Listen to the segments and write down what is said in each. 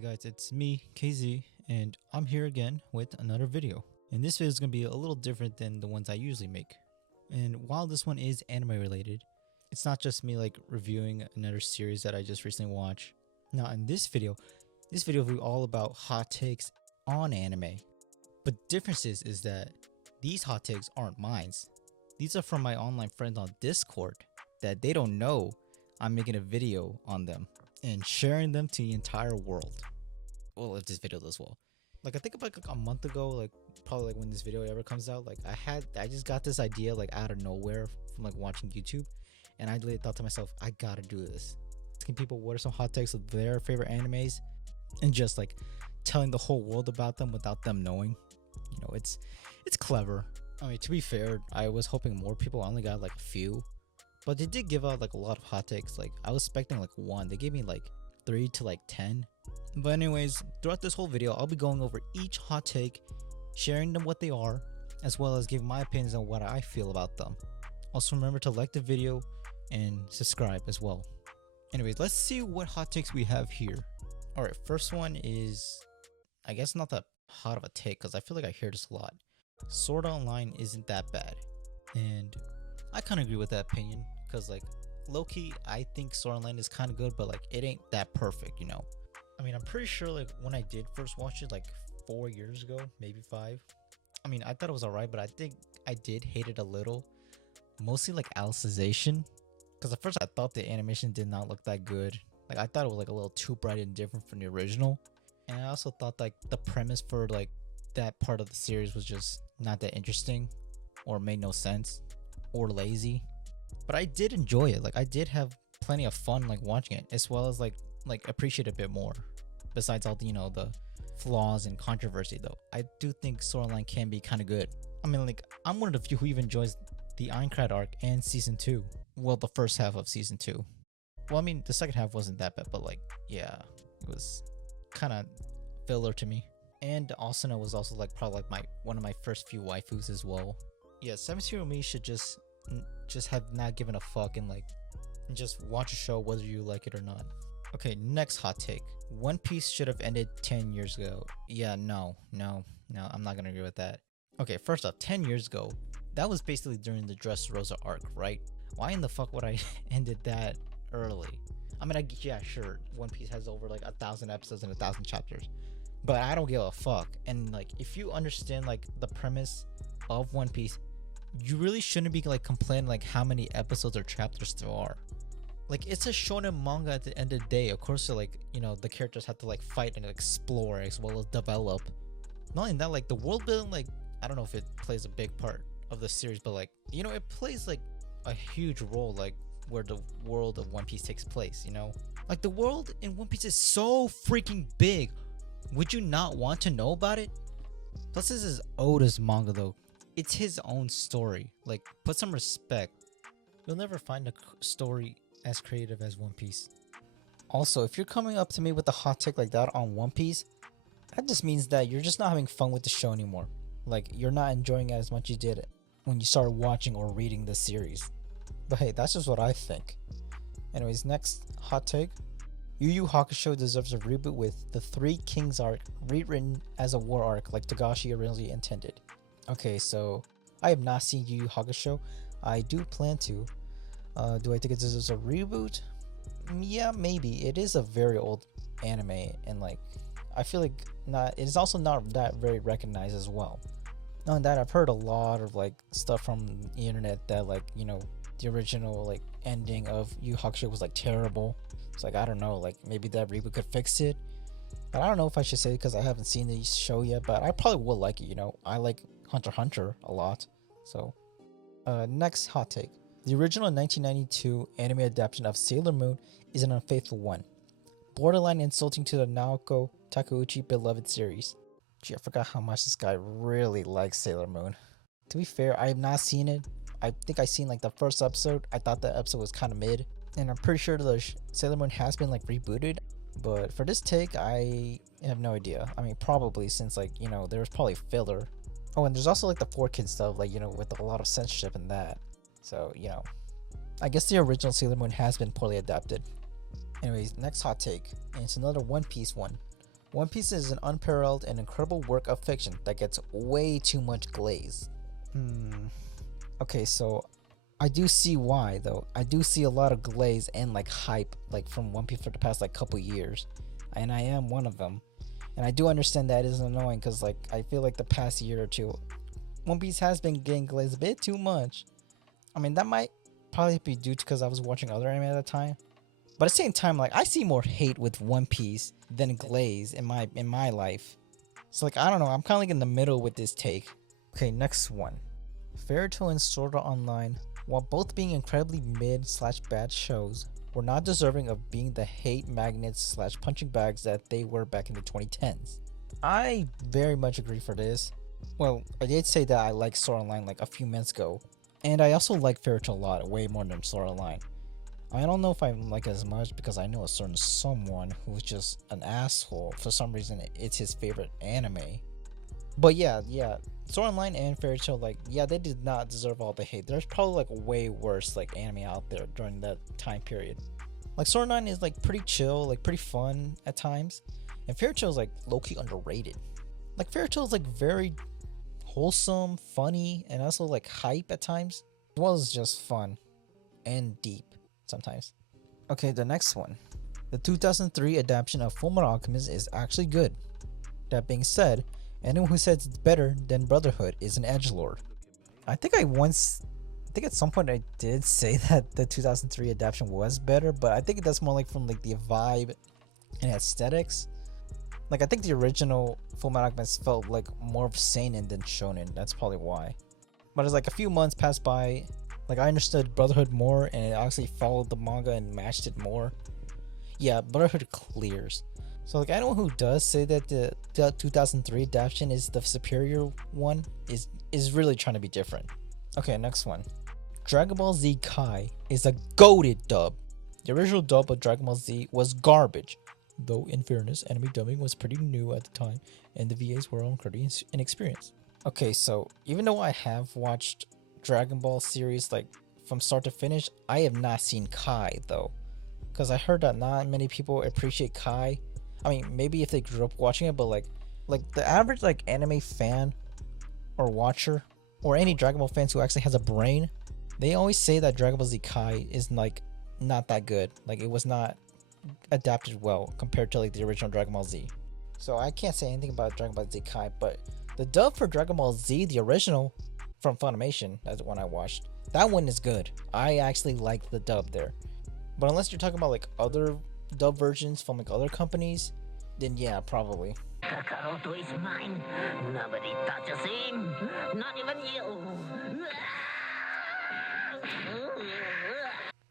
Hey guys, it's me, KZ, and I'm here again with another video. And this video is going to be a little different than the ones I usually make. And while this one is anime related, it's not just me like reviewing another series that I just recently watched. Now in this video will be all about hot takes on anime. But the difference is that these hot takes aren't mine. These are from my online friends on Discord that they don't know I'm making a video on them and sharing them to the entire world. Well, if this video does well. Like I think about like a month ago, like probably like when this video ever comes out, like I just got this idea like out of nowhere from like watching YouTube, and I literally thought to myself, I gotta do this. Asking people what are some hot takes of their favorite animes, and just like telling the whole world about them without them knowing. You know, it's clever. I mean, to be fair, I was hoping more people. I only got like a few, but they did give out like a lot of hot takes. Like I was expecting like one. They gave me like 3 to like 10. But anyways, throughout this whole video, I'll be going over each hot take, sharing them what they are, as well as giving my opinions on what I feel about them. Also remember to like the video and subscribe as well. Anyways, let's see what hot takes we have here. Alright, first one is, I guess not that hot of a take because I feel like I hear this a lot. Sword Art Online isn't that bad. And I kind of agree with that opinion because like low-key, I think Sword Art Online is kind of good, but like it ain't that perfect, you know. I mean, I'm pretty sure like when I did first watch it like 4 years ago, maybe 5. I mean, I thought it was alright, but I think I did hate it a little. Mostly like Alicization. Because at first I thought the animation did not look that good. Like I thought it was like a little too bright and different from the original. And I also thought like the premise for like that part of the series was just not that interesting. Or made no sense. Or lazy. But I did enjoy it. Like I did have plenty of fun like watching it. As well as like appreciate it a bit more. Besides all the, you know, the flaws and controversy though, I do think Sword Art Online can be kind of good. I mean, like I'm one of the few who even enjoys the Aincrad arc and season 2. Well, the first half of season 2. Well, I mean the second half wasn't that bad, but like yeah, it was kind of filler to me. And Asuna was also like probably like one of my first few waifus as well. Yeah, 7-Year-Old Me should just have not given a fuck and like just watch a show whether you like it or not. Okay, next hot take. One Piece should have ended 10 years ago. Yeah, no, I'm not gonna agree with that. Okay, first off, 10 years ago, that was basically during the Dressrosa arc, right? Why in the fuck would I ended that early? I mean, yeah, sure, One Piece has over like 1,000 episodes and 1,000 chapters, but I don't give a fuck. And like, if you understand like the premise of One Piece, you really shouldn't be like complaining like how many episodes or chapters there are. Like it's a shonen manga at the end of the day. Of course, like, you know, the characters have to like fight and explore as well as develop. Not only that, like the world building, like I don't know if it plays a big part of the series, but like, you know, it plays like a huge role like where the world of One Piece takes place, you know? Like the world in One Piece is so freaking big. Would you not want to know about it? Plus this is Oda's manga though. It's his own story. Like put some respect. You'll never find a story as creative as One Piece. Also, if you're coming up to me with a hot take like that on One Piece, that just means that you're just not having fun with the show anymore. Like you're not enjoying it as much as you did when you started watching or reading the series. But hey, that's just what I think. Anyways, next hot take. Yu Hakusho deserves a reboot with the Three Kings arc rewritten as a war arc like Togashi originally intended. Okay, so I have not seen Yu Hakusho. I do plan to. Do I think it deserves a reboot? Yeah, maybe. It is a very old anime, and like I feel like it is also not that very recognized as well. Not only that, I've heard a lot of like stuff from the internet that like, you know, the original like ending of Yu Hakusho was like terrible. It's like I don't know, like maybe that reboot could fix it. But I don't know if I should say it because I haven't seen the show yet, but I probably will like it, you know. I like Hunter x Hunter a lot. So next hot take. The original 1992 anime adaptation of Sailor Moon is an unfaithful one, borderline insulting to the Naoko Takeuchi beloved series. Gee, I forgot how much this guy really likes Sailor Moon. To be fair, I have not seen it. I think I seen like the first episode. I thought the episode was kind of mid, and I'm pretty sure the Sailor Moon has been like rebooted. But for this take, I have no idea. I mean, probably since like, you know, there was probably filler. Oh, and there's also like the 4Kids stuff, like, you know, with a lot of censorship in that. So, you know, I guess the original Sailor Moon has been poorly adapted. Anyways, next hot take, and it's another One Piece one. One Piece is an unparalleled and incredible work of fiction that gets way too much glaze. Okay, so I do see why though. I do see a lot of glaze and like hype like from One Piece for the past like couple years, and I am one of them. And I do understand that it is annoying because like I feel like the past year or two, One Piece has been getting glazed a bit too much. I mean that might probably be due to because I was watching other anime at the time. But at the same time, like I see more hate with One Piece than glaze in my life. So like I don't know, I'm kind of like in the middle with this take. Okay, next one. Fairy Tail and Sword Art Online, while both being incredibly mid/bad shows, were not deserving of being the hate magnets/punching bags that they were back in the 2010s. I very much agree for this. Well, I did say that I like Sword Art Online like a few minutes ago, and I also like Fairy Tail a lot, way more than Sword Art Online. I don't know if I like it as much because I know a certain someone who's just an asshole. For some reason, it's his favorite anime. But yeah, Sword Art Online and Fairy Tail, like, yeah, they did not deserve all the hate. There's probably like way worse like anime out there during that time period. Like Sword Art Online is like pretty chill, like pretty fun at times, and Fairy Tail is like low-key underrated. Like Fairy Tail is like very wholesome, funny, and also like hype at times, as well as just fun and deep sometimes. Okay, the next one. The 2003 adaptation of Fullmetal Alchemist is actually good. That being said, anyone who says it's better than Brotherhood is an edgelord. I think at some point I did say that the 2003 adaptation was better, but I think that's more like from like the vibe and aesthetics. Like I think the original Fullmetal Alchemist felt like more of seinen than shonen. That's probably why. But as like a few months passed by, like I understood Brotherhood more and it actually followed the manga and matched it more. Yeah, Brotherhood clears. So like anyone who does say that the 2003 adaptation is the superior one is really trying to be different. Okay, next one. Dragon Ball Z Kai is a goated dub. The original dub of Dragon Ball Z was garbage. Though in fairness, anime dubbing was pretty new at the time and the VAs were pretty inexperienced. Okay, so even though I have watched Dragon Ball series like from start to finish, I have not seen Kai though, because I heard that not many people appreciate Kai. I mean, maybe if they grew up watching it, but like the average like anime fan or watcher or any Dragon Ball fans who actually has a brain, they always say that Dragon Ball Z Kai is like not that good. Like it was not adapted well compared to like the original Dragon Ball Z. So I can't say anything about Dragon Ball Z Kai, but the dub for Dragon Ball Z, the original from Funimation, that's the one I watched, that one is good. I actually like the dub there. But unless you're talking about like other dub versions from like other companies, then yeah, probably. Kakaroto is mine. Nobody touches him. Not even you.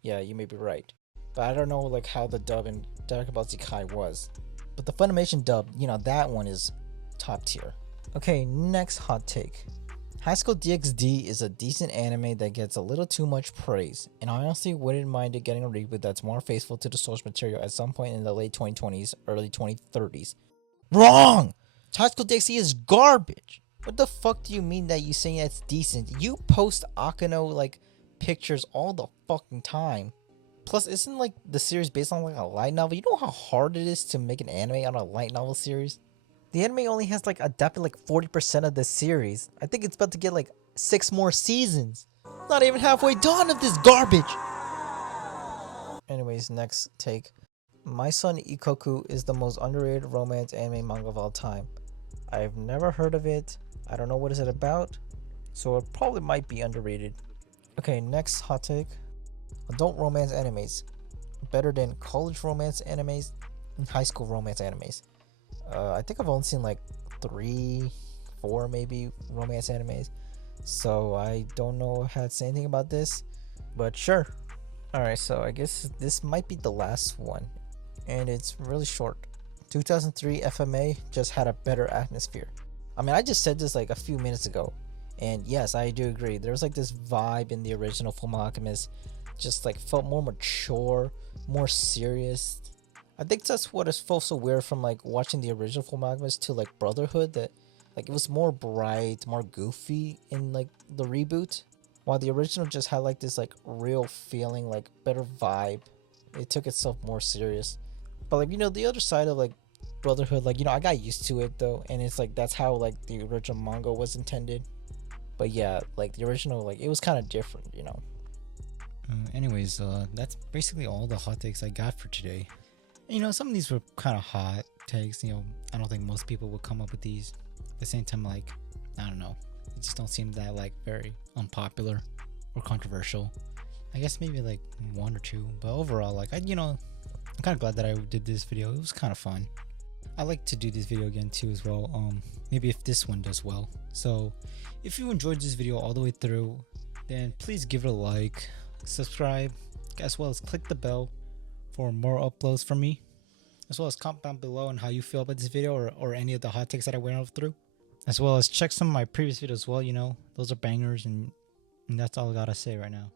Yeah, you may be right. But I don't know like how the dub in Dragon Ball Z Kai was. But the Funimation dub, you know, that one is top tier. Okay, next hot take. High School DxD is a decent anime that gets a little too much praise, and I honestly wouldn't mind it getting a reboot that's more faithful to the source material at some point in the late 2020s, early 2030s. Wrong! High School DxD is garbage! What the fuck do you mean that you saying it's decent? You post Akano like pictures all the fucking time. Plus, isn't like the series based on like a light novel? You know how hard it is to make an anime on a light novel series? The anime only has like adapted like 40% of the series. I think it's about to get like 6 more seasons. Not even halfway done of this garbage. Anyways, next take. My Son Ikoku is the most underrated romance anime manga of all time. I've never heard of it. I don't know what is it about. So it probably might be underrated. Okay, next hot take. Adult romance animes. Better than college romance animes and high school romance animes. I think I've only seen like 3, 4 maybe romance animes, so I don't know how to say anything about this, but sure. Alright, so I guess this might be the last one, and it's really short. 2003 FMA just had a better atmosphere. I mean, I just said this like a few minutes ago, and yes, I do agree. There was like this vibe in the original Fullmetal Alchemist, just like felt more mature, more serious. I think that's what is felt so weird from like watching the original Fullmetal Alchemist to like Brotherhood, that like it was more bright, more goofy in like the reboot, while the original just had like this like real feeling, like better vibe. It took itself more serious. But like, you know, the other side of like Brotherhood, like, you know, I got used to it though, and it's like that's how like the original manga was intended. But yeah, like the original, like it was kind of different, you know. Anyways, that's basically all the hot takes I got for today. You know, some of these were kind of hot takes. You know, I don't think most people would come up with these. At the same time, like, I don't know, it just don't seem that like very unpopular or controversial. I guess maybe like one or two, but overall, like, I'm kind of glad that I did this video. It was kind of fun. I like to do this video again too as well. Maybe if this one does well. So if you enjoyed this video all the way through, then please give it a like, subscribe, as well as click the bell for more uploads from me, as well as comment down below on how you feel about this video or any of the hot takes that I went through, as well as check some of my previous videos as well. You know, those are bangers, and that's all I gotta say right now.